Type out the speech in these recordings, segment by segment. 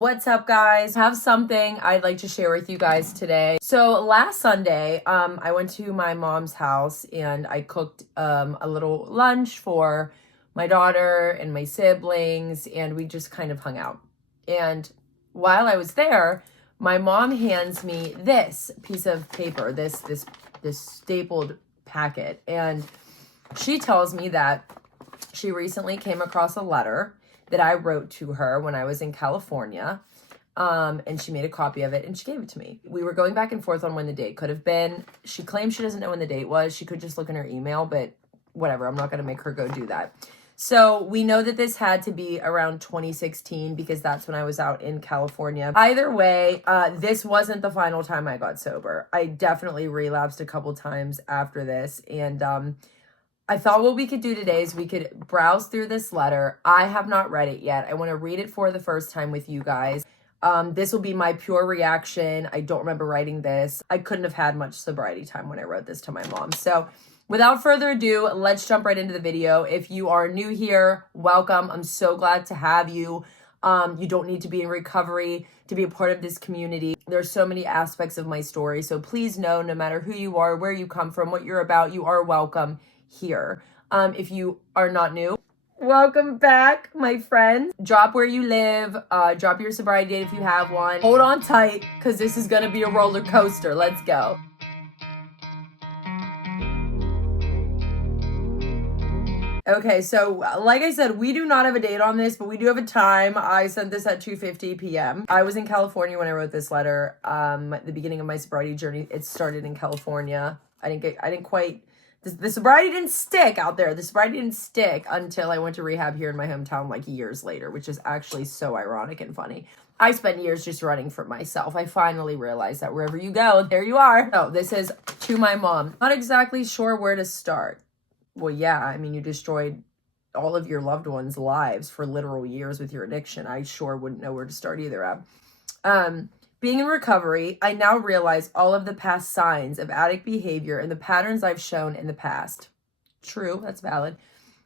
What's up, guys? I have something I'd like to share with you guys today. So last Sunday, I went to my mom's house and I cooked a little lunch for my daughter and my siblings, and we just kind of hung out. And while I was there, my mom hands me this piece of paper, this stapled packet, and she tells me that she recently came across a letter that I wrote to her when I was in California. And she made a copy of it and she gave it to me. We were going back and forth on when the date could have been. She claims she doesn't know when the date was. She could just look in her email, but whatever. I'm not going to make her go do that. So we know that this had to be around 2016 because that's when I was out in California. Either way, this wasn't the final time I got sober. I definitely relapsed a couple times after this. And I thought what we could do today is we could browse through this letter. I have not read it yet. I want to read it for the first time with you guys. This will be my pure reaction. I don't remember writing this. I couldn't have had much sobriety time when I wrote this to my mom. So without further ado, let's jump right into the video. If you are new here, welcome. I'm so glad to have you. You don't need to be in recovery to be a part of this community. There's so many aspects of my story. So please know, no matter who you are, where you come from, what you're about, you are welcome here. If you are not new, welcome back, my friends. Drop where you live, drop your sobriety date if you have one. Hold on tight, because this is gonna be a roller coaster. Let's go. Okay, so like I said, we do not have a date on this, but we do have a time. I sent this at 2:50 p.m. I was in California when I wrote this letter. At the beginning of my sobriety journey, it started in California. The sobriety didn't stick out there. The sobriety didn't stick until I went to rehab here in my hometown like years later, which is actually so ironic and funny. I spent years just running from myself. I finally realized that wherever you go, there you are. So this is to my mom. Not exactly sure where to start. Well, yeah, I mean, you destroyed all of your loved ones' lives for literal years with your addiction. I sure wouldn't know where to start either. Being in recovery, I now realize all of the past signs of addict behavior and the patterns I've shown in the past. True, that's valid.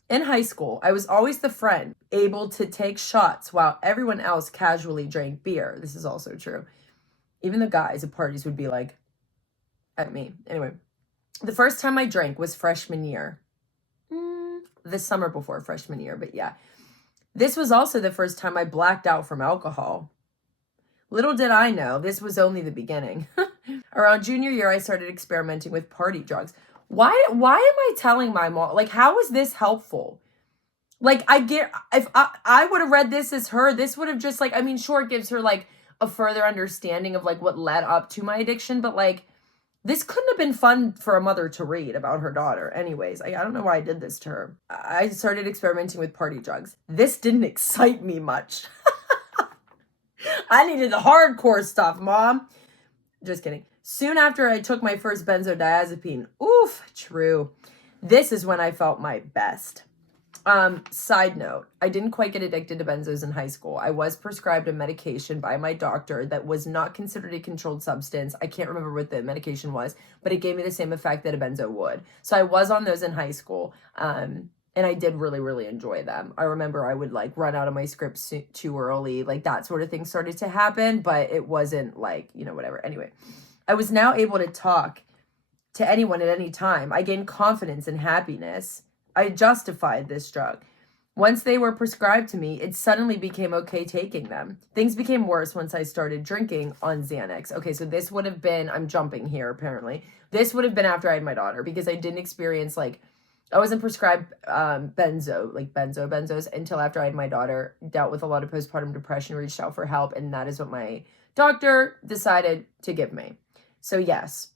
In high school, I was always the friend able to take shots while everyone else casually drank beer. This is also true. Even the guys at parties would be like, at me. Anyway, the first time I drank was freshman year. The summer before freshman year, but yeah. This was also the first time I blacked out from alcohol. Little did I know, this was only the beginning. Around junior year, I started experimenting with party drugs. Why am I telling my mom? Like, how is this helpful? Like, if I would have read this as her, this would have just like, I mean, sure, it gives her like a further understanding of like what led up to my addiction, but like, this couldn't have been fun for a mother to read about her daughter. Anyways, I don't know why I did this to her. I started experimenting with party drugs. This didn't excite me much. I needed the hardcore stuff, Mom. Just kidding. Soon after I took my first benzodiazepine. Oof, true. This is when I felt my best. Side note, I didn't quite get addicted to benzos in high school. I was prescribed a medication by my doctor that was not considered a controlled substance. I can't remember what the medication was, but it gave me the same effect that a benzo would. So I was on those in high school. And I did really, really enjoy them. I remember I would like run out of my scripts too early. Like that sort of thing started to happen, but it wasn't like, whatever. Anyway, I was now able to talk to anyone at any time. I gained confidence and happiness. I justified this drug. Once they were prescribed to me, it suddenly became okay taking them. Things became worse once I started drinking on Xanax. Okay, so this would have been, I'm jumping here apparently. This would have been after I had my daughter because I didn't experience I wasn't prescribed benzos until after I had my daughter, dealt with a lot of postpartum depression, reached out for help, and that is what my doctor decided to give me. So yes,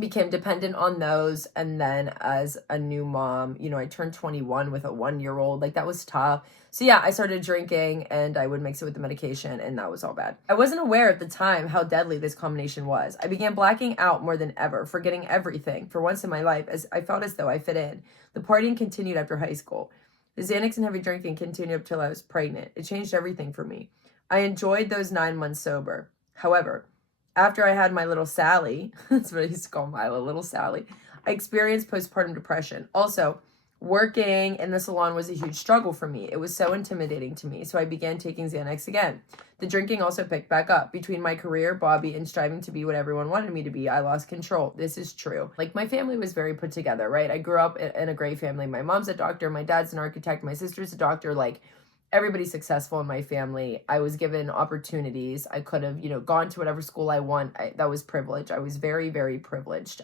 became dependent on those. And then as a new mom, I turned 21 with a 1-year-old. Like that was tough. So yeah, I started drinking and I would mix it with the medication and that was all bad. I wasn't aware at the time how deadly this combination was. I began blacking out more than ever, forgetting everything for once in my life as I felt as though I fit in. The partying continued after high school. The Xanax and heavy drinking continued up till I was pregnant. It changed everything for me. I enjoyed those 9 months sober. However, after I had my little Sally, that's what I used to call Mila, little Sally, I experienced postpartum depression. Also, Working in the salon was a huge struggle for me. It was so intimidating to me. So I began taking Xanax again. The drinking also picked back up. Between my career, Bobby, and striving to be what everyone wanted me to be, I lost control. This is true. Like, my family was very put together, right? I grew up in a great family. My mom's a doctor. My dad's an architect. My sister's a doctor. Like, everybody's successful in my family. I was given opportunities. I could have, gone to whatever school I want. That was privilege. I was very, very privileged.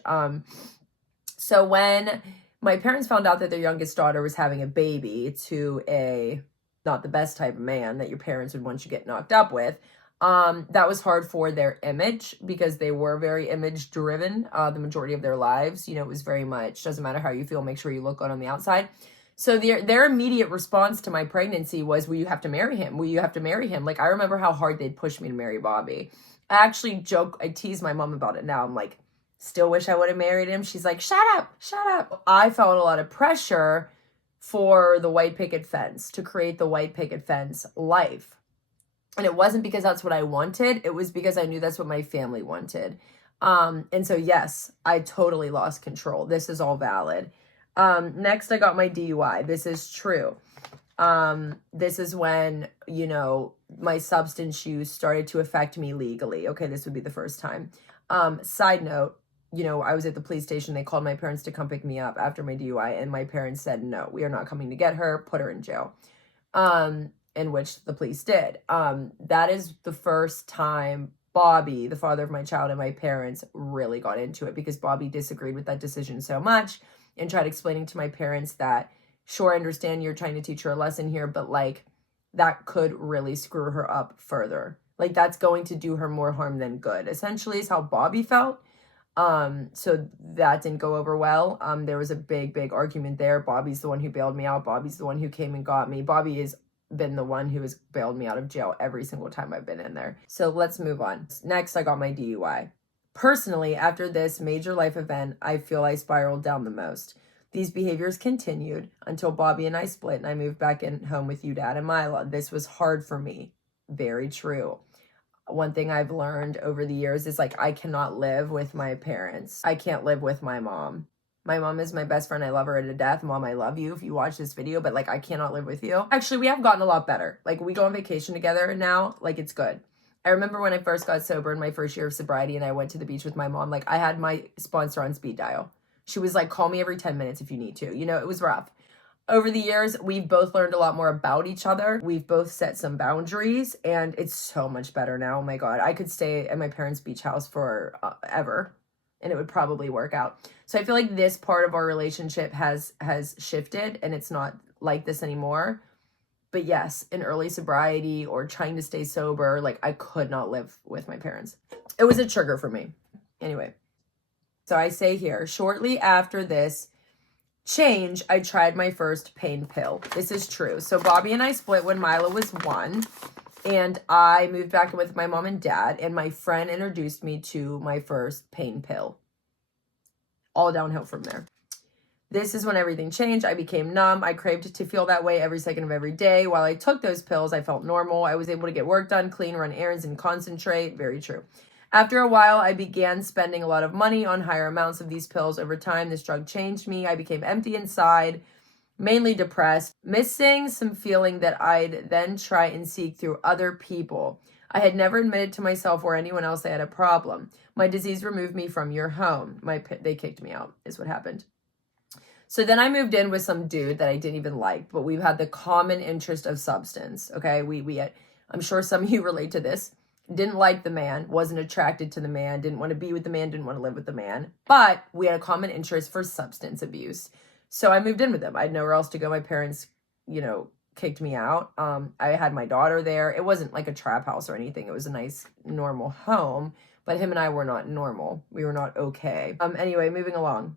So when my parents found out that their youngest daughter was having a baby to a not the best type of man that your parents would want you to get knocked up with, that was hard for their image because they were very image driven the majority of their lives. It was very much, doesn't matter how you feel, make sure you look good on the outside. So their immediate response to my pregnancy was, will you have to marry him? Will you have to marry him? Like, I remember how hard they'd push me to marry Bobby. I actually I tease my mom about it now. I'm like, still wish I would have married him. She's like, shut up. I felt a lot of pressure for the white picket fence, to create the white picket fence life. And it wasn't because that's what I wanted. It was because I knew that's what my family wanted. And so, yes, I totally lost control. This is all valid. Next, I got my DUI. This is true. This is when, my substance use started to affect me legally. Okay, this would be the first time. Side note, I was at the police station. They called my parents to come pick me up after my DUI, and my parents said, no, we are not coming to get her, put her in jail. In which the police did. That is the first time Bobby, the father of my child, and my parents really got into it, because Bobby disagreed with that decision so much and tried explaining to my parents that, sure, I understand you're trying to teach her a lesson here, but like, that could really screw her up further. Like, that's going to do her more harm than good, essentially, is how Bobby felt. So that didn't go over well. There was a big argument there. Bobby's the one who bailed me out. Bobby's the one who came and got me. Bobby has been the one who has bailed me out of jail every single time I've been in there. So let's move on. Next, I got my DUI. Personally, after this major life event, I feel I spiraled down the most. These behaviors continued until Bobby and I split and I moved back in home with you, Dad, and Mila. This was hard for me. Very true. One thing I've learned over the years is, like, I cannot live with my parents. I can't live with my mom. My mom is my best friend. I love her to death. Mom, I love you if you watch this video, but like, I cannot live with you. Actually, we have gotten a lot better. Like, we go on vacation together now. Like, it's good. I remember when I first got sober in my first year of sobriety and I went to the beach with my mom, like, I had my sponsor on speed dial. She was like, call me every 10 minutes if you need to. It was rough. Over the years, we've both learned a lot more about each other. We've both set some boundaries, and it's so much better now. Oh my God. I could stay at my parents' beach house for ever, and it would probably work out. So I feel like this part of our relationship has shifted, and it's not like this anymore. But yes, in early sobriety or trying to stay sober, like, I could not live with my parents. It was a trigger for me. Anyway, so I say here, shortly after this change, I tried my first pain pill. This is true. So Bobby and I split when Mila was 1, and I moved back in with my mom and dad, and my friend introduced me to my first pain pill. All downhill from there. This is when everything changed. I became numb. I craved to feel that way every second of every day. While I took those pills, I felt normal. I was able to get work done, clean, run errands, and concentrate. Very true. After a while, I began spending a lot of money on higher amounts of these pills. Over time, this drug changed me. I became empty inside, mainly depressed, missing some feeling that I'd then try and seek through other people. I had never admitted to myself or anyone else I had a problem. My disease removed me from your home. They kicked me out, is what happened. So then I moved in with some dude that I didn't even like, but we've had the common interest of substance, okay? We had, I'm sure some of you relate to this. Didn't like the man, wasn't attracted to the man, didn't want to be with the man, didn't want to live with the man. But we had a common interest for substance abuse. So I moved in with him. I had nowhere else to go. My parents, kicked me out. I had my daughter there. It wasn't like a trap house or anything. It was a nice, normal home. But him and I were not normal. We were not okay. Anyway, moving along.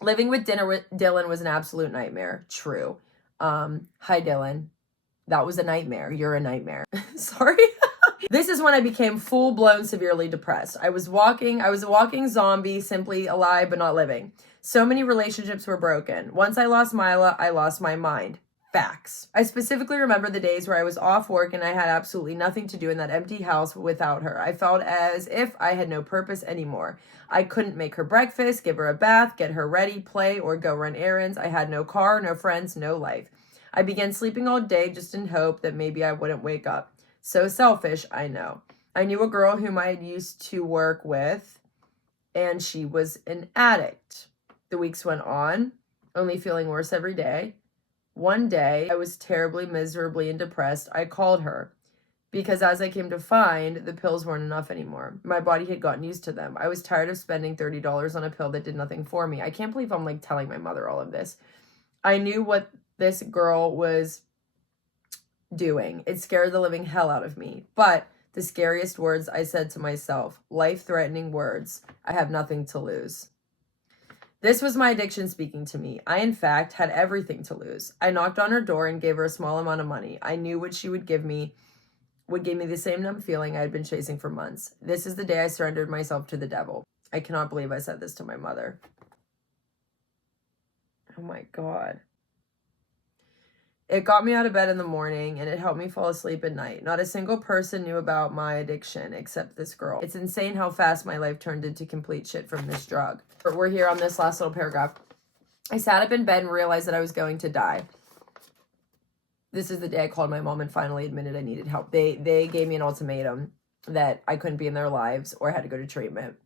Living with Dylan was an absolute nightmare. True. Hi, Dylan. That was a nightmare. You're a nightmare. Sorry. This is when I became full-blown severely depressed. I was a walking zombie, simply alive but not living. So many relationships were broken. Once I lost Mila, I lost my mind. Facts. I specifically remember the days where I was off work and I had absolutely nothing to do in that empty house without her. I felt as if I had no purpose anymore. I couldn't make her breakfast, give her a bath, get her ready, play, or go run errands. I had no car, no friends, no life. I began sleeping all day just in hope that maybe I wouldn't wake up. So selfish, I know. I knew a girl whom I used to work with, and she was an addict. The weeks went on, only feeling worse every day. One day, I was terribly, miserably, and depressed. I called her because, as I came to find, the pills weren't enough anymore. My body had gotten used to them. I was tired of spending $30 on a pill that did nothing for me. I can't believe I'm telling my mother all of this. I knew what this girl was doing. It scared the living hell out of me. But the scariest words I said to myself, life-threatening words, I have nothing to lose. This was my addiction speaking to me. I, in fact, had everything to lose. I knocked on her door and gave her a small amount of money. I knew what she would give me would give me the same numb feeling I had been chasing for months. This is the day I surrendered myself to the devil. I cannot believe I said this to my mother. Oh my God. It got me out of bed in the morning and it helped me fall asleep at night. Not a single person knew about my addiction except this girl. It's insane how fast my life turned into complete shit from this drug. We're here on this last little paragraph. I sat up in bed and realized that I was going to die. This is the day I called my mom and finally admitted I needed help. They gave me an ultimatum that I couldn't be in their lives or I had to go to treatment.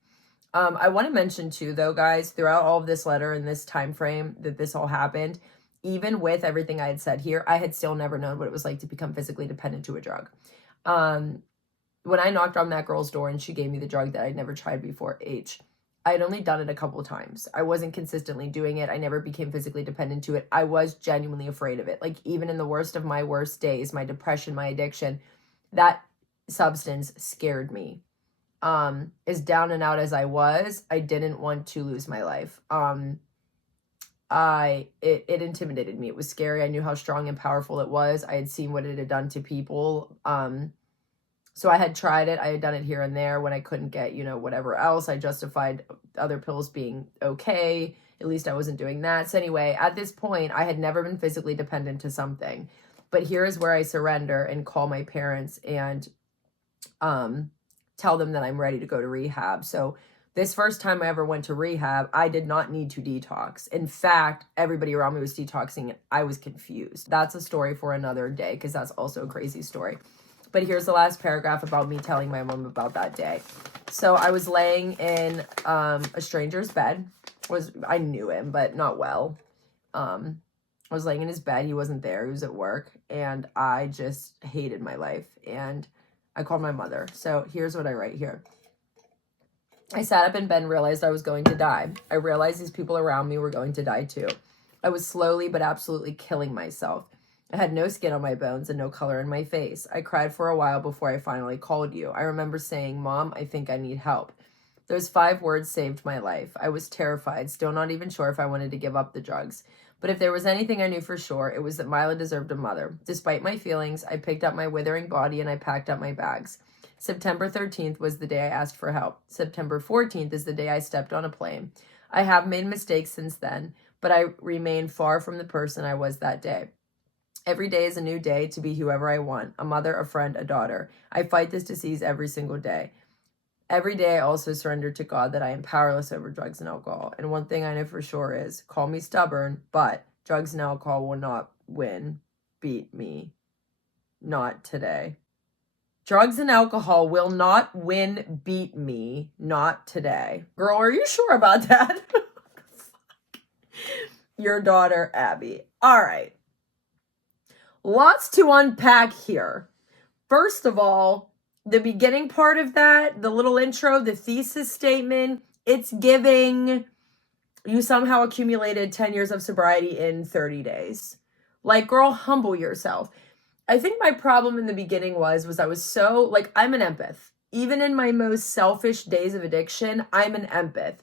I want to mention too, though, guys, throughout all of this letter and this time frame that this all happened, even with everything I had said here, I had still never known what it was like to become physically dependent to a drug. When I knocked on that girl's door and she gave me the drug that I'd never tried before, H, I had only done it a couple of times. I wasn't consistently doing it. I never became physically dependent to it. I was genuinely afraid of it. Like, even in the worst of my worst days, my depression, my addiction, that substance scared me. As down and out as I was, I didn't want to lose my life. It intimidated me. It was scary. I knew how strong and powerful it was. I had seen what it had done to people. So I had tried it. I had done it here and there when I couldn't get, whatever else. I justified other pills being okay. At least I wasn't doing that. So anyway, at this point, I had never been physically dependent to something. But here is where I surrender and call my parents and tell them that I'm ready to go to rehab. So this first time I ever went to rehab, I did not need to detox. In fact, everybody around me was detoxing and I was confused. That's a story for another day because that's also a crazy story. But here's the last paragraph about me telling my mom about that day. So I was laying in a stranger's bed. I knew him, but not well. I was laying in his bed. He wasn't there. He was at work. And I just hated my life. And I called my mother. So here's what I write here. I sat up in bed and realized I was going to die. I realized these people around me were going to die too. I was slowly but absolutely killing myself. I had no skin on my bones and no color in my face. I cried for a while before I finally called you. I remember saying, "Mom, I think I need help." Those 5 words saved my life. I was terrified, still not even sure if I wanted to give up the drugs. But if there was anything I knew for sure, it was that Mila deserved a mother. Despite my feelings, I picked up my withering body and I packed up my bags. September 13th was the day I asked for help. September 14th is the day I stepped on a plane. I have made mistakes since then, but I remain far from the person I was that day. Every day is a new day to be whoever I want, a mother, a friend, a daughter. I fight this disease every single day. Every day I also surrender to God that I am powerless over drugs and alcohol. And one thing I know for sure is, call me stubborn, but drugs and alcohol will not beat me. Not today. Drugs and alcohol will not beat me. Not today. Girl, are you sure about that? Your daughter, Abby. All right. Lots to unpack here. First of all, the beginning part of that, the little intro, the thesis statement, it's giving you somehow accumulated 10 years of sobriety in 30 days. Like, girl, humble yourself. I think my problem in the beginning was I was so, I'm an empath. Even in my most selfish days of addiction, I'm an empath.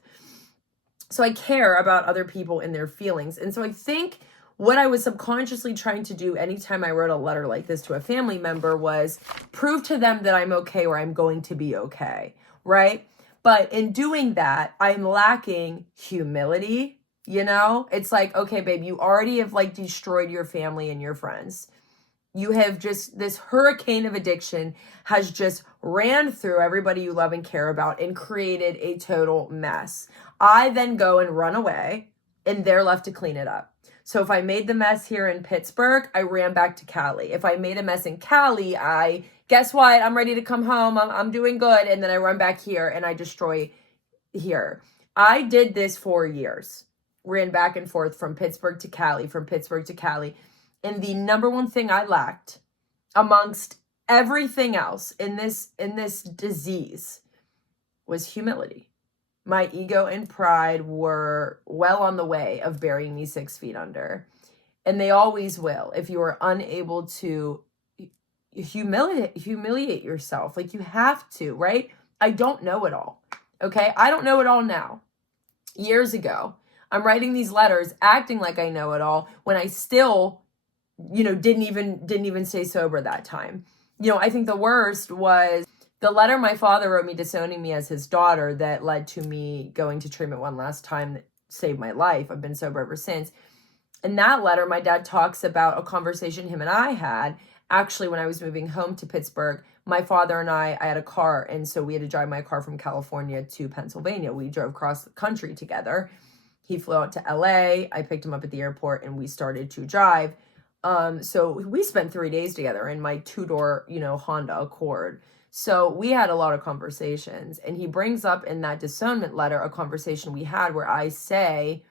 So I care about other people and their feelings. And so I think what I was subconsciously trying to do anytime I wrote a letter like this to a family member was prove to them that I'm okay or I'm going to be okay, right? But in doing that, I'm lacking humility, You know, it's like, okay, babe, you already have like destroyed your family and your friends. You have just, this hurricane of addiction has just ran through everybody you love and care about and created a total mess. I then go and run away, and they're left to clean it up. So if I made the mess here in Pittsburgh, I ran back to Cali. If I made a mess in Cali, guess what? I'm ready to come home. I'm doing good. And then I run back here and I destroy here. I did this for years. Ran back and forth from Pittsburgh to Cali, from Pittsburgh to Cali. And the number one thing I lacked amongst everything else in this disease was humility. My ego and pride were well on the way of burying me 6 feet under. And they always will if you are unable to humiliate yourself. Like, you have to, right? I don't know it all. Okay? I don't know it all now. Years ago, I'm writing these letters acting like I know it all when I still, didn't even stay sober that time. I think the worst was the letter my father wrote me disowning me as his daughter that led to me going to treatment one last time that saved my life. I've been sober ever since. In that letter, my dad talks about a conversation him and I had actually when I was moving home to Pittsburgh. My father and I had a car, and so we had to drive my car from California to Pennsylvania. We drove across the country together. He flew out to LA. I picked him up at the airport, and we started to drive. So we spent 3 days together in my 2-door, Honda Accord. So we had a lot of conversations, and he brings up in that disownment letter a conversation we had where I say,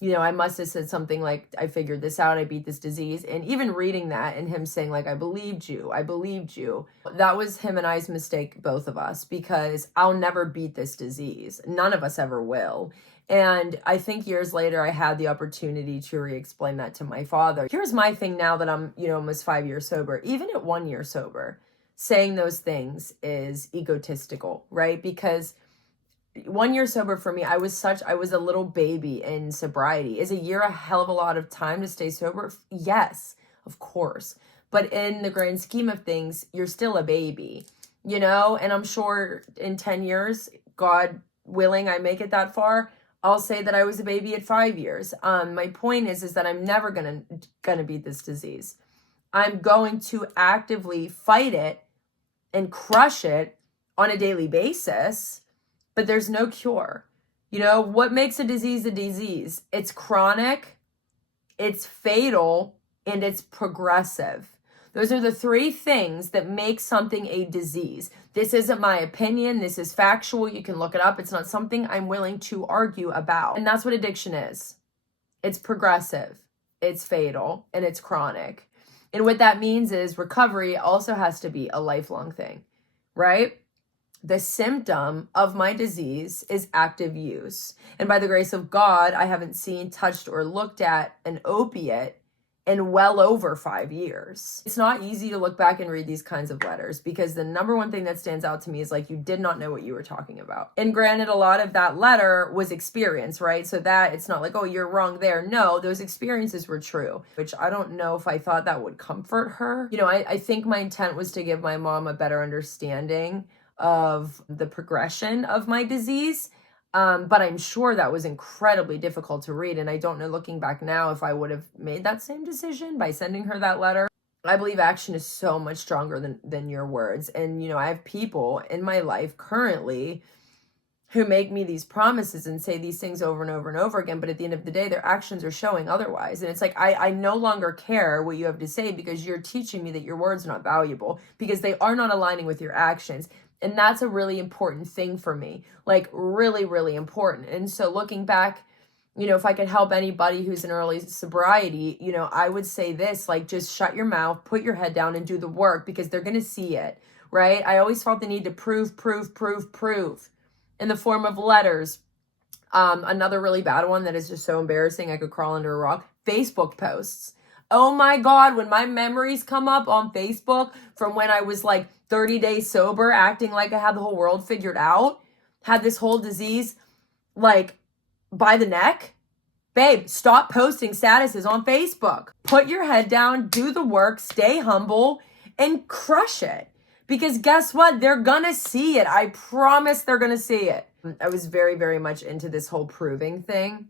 I must have said something like, I figured this out, I beat this disease. And even reading that and him saying like, I believed you. That was him and I's mistake, both of us, because I'll never beat this disease. None of us ever will. And I think years later, I had the opportunity to re-explain that to my father. Here's my thing now that I'm, almost 5 years sober. Even at 1 year sober, saying those things is egotistical, right? Because 1 year sober for me, I was a little baby in sobriety. Is a year a hell of a lot of time to stay sober? Yes, of course. But in the grand scheme of things, you're still a baby, and I'm sure in 10 years, God willing, I make it that far, I'll say that I was a baby at 5 years. My point is that I'm never gonna beat this disease. I'm going to actively fight it and crush it on a daily basis, but there's no cure. What makes a disease a disease? It's chronic, it's fatal, and it's progressive. Those are the 3 things that make something a disease. This isn't my opinion. This is factual. You can look it up. It's not something I'm willing to argue about. And that's what addiction is. It's progressive, it's fatal, and it's chronic. And what that means is recovery also has to be a lifelong thing, right? The symptom of my disease is active use. And by the grace of God, I haven't seen, touched, or looked at an opiate in well over 5 years. It's not easy to look back and read these kinds of letters because the number one thing that stands out to me is like, you did not know what you were talking about. And granted, a lot of that letter was experience, right? So that it's not like, oh, you're wrong there. No, those experiences were true, which I don't know if I thought that would comfort her. I think my intent was to give my mom a better understanding of the progression of my disease. But I'm sure that was incredibly difficult to read. And I don't know, looking back now, if I would have made that same decision by sending her that letter. I believe action is so much stronger than your words. And, I have people in my life currently who make me these promises and say these things over and over and over again. But at the end of the day, their actions are showing otherwise. And it's like, I no longer care what you have to say because you're teaching me that your words are not valuable because they are not aligning with your actions. And that's a really important thing for me, like really, really important. And so looking back, if I could help anybody who's in early sobriety, I would say this, like, just shut your mouth, put your head down and do the work because they're going to see it, right? I always felt the need to prove in the form of letters. Another really bad one that is just so embarrassing, I could crawl under a rock, Facebook posts. Oh my God, when my memories come up on Facebook from when I was like 30 days sober, acting like I had the whole world figured out, had this whole disease like by the neck. Babe, stop posting statuses on Facebook. Put your head down, do the work, stay humble, and crush it. Because guess what? They're gonna see it. I promise they're gonna see it. I was very, very much into this whole proving thing.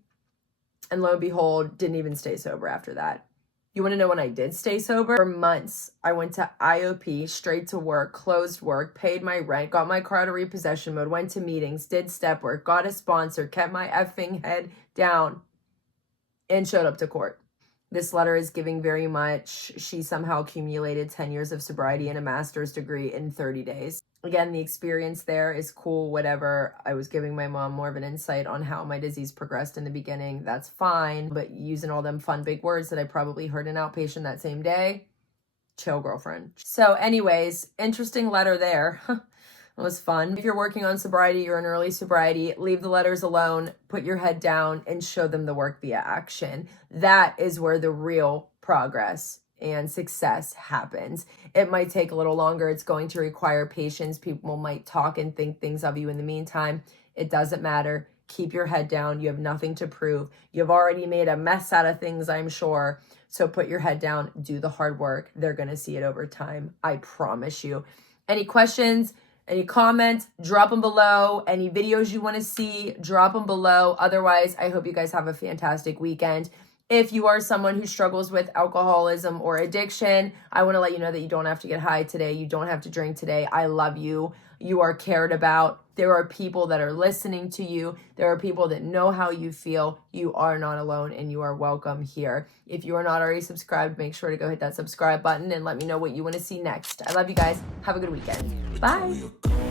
And lo and behold, didn't even stay sober after that. You want to know when I did stay sober? For months, I went to IOP, straight to work, closed work, paid my rent, got my car out of repossession mode, went to meetings, did step work, got a sponsor, kept my effing head down, and showed up to court. This letter is giving very much. She somehow accumulated 10 years of sobriety and a master's degree in 30 days. Again, the experience there is cool, whatever. I was giving my mom more of an insight on how my disease progressed in the beginning. That's fine. But using all them fun big words that I probably heard an outpatient that same day, chill, girlfriend. So anyways, interesting letter there. It was fun. If you're working on sobriety, you're in early sobriety, leave the letters alone, put your head down, and show them the work via action. That is where the real progress and success happens. It might take a little longer. It's going to require patience. People might talk and think things of you in the meantime. It doesn't matter. Keep your head down. You have nothing to prove. You've already made a mess out of things, I'm sure. So put your head down, do the hard work. They're going to see it over time. I promise you. Any questions? Any comments, drop them below. Any videos you want to see, drop them below. Otherwise, I hope you guys have a fantastic weekend. If you are someone who struggles with alcoholism or addiction, I want to let you know that you don't have to get high today. You don't have to drink today. I love you. You are cared about. There are people that are listening to you. There are people that know how you feel. You are not alone and you are welcome here. If you are not already subscribed, make sure to go hit that subscribe button and let me know what you want to see next. I love you guys. Have a good weekend. Bye.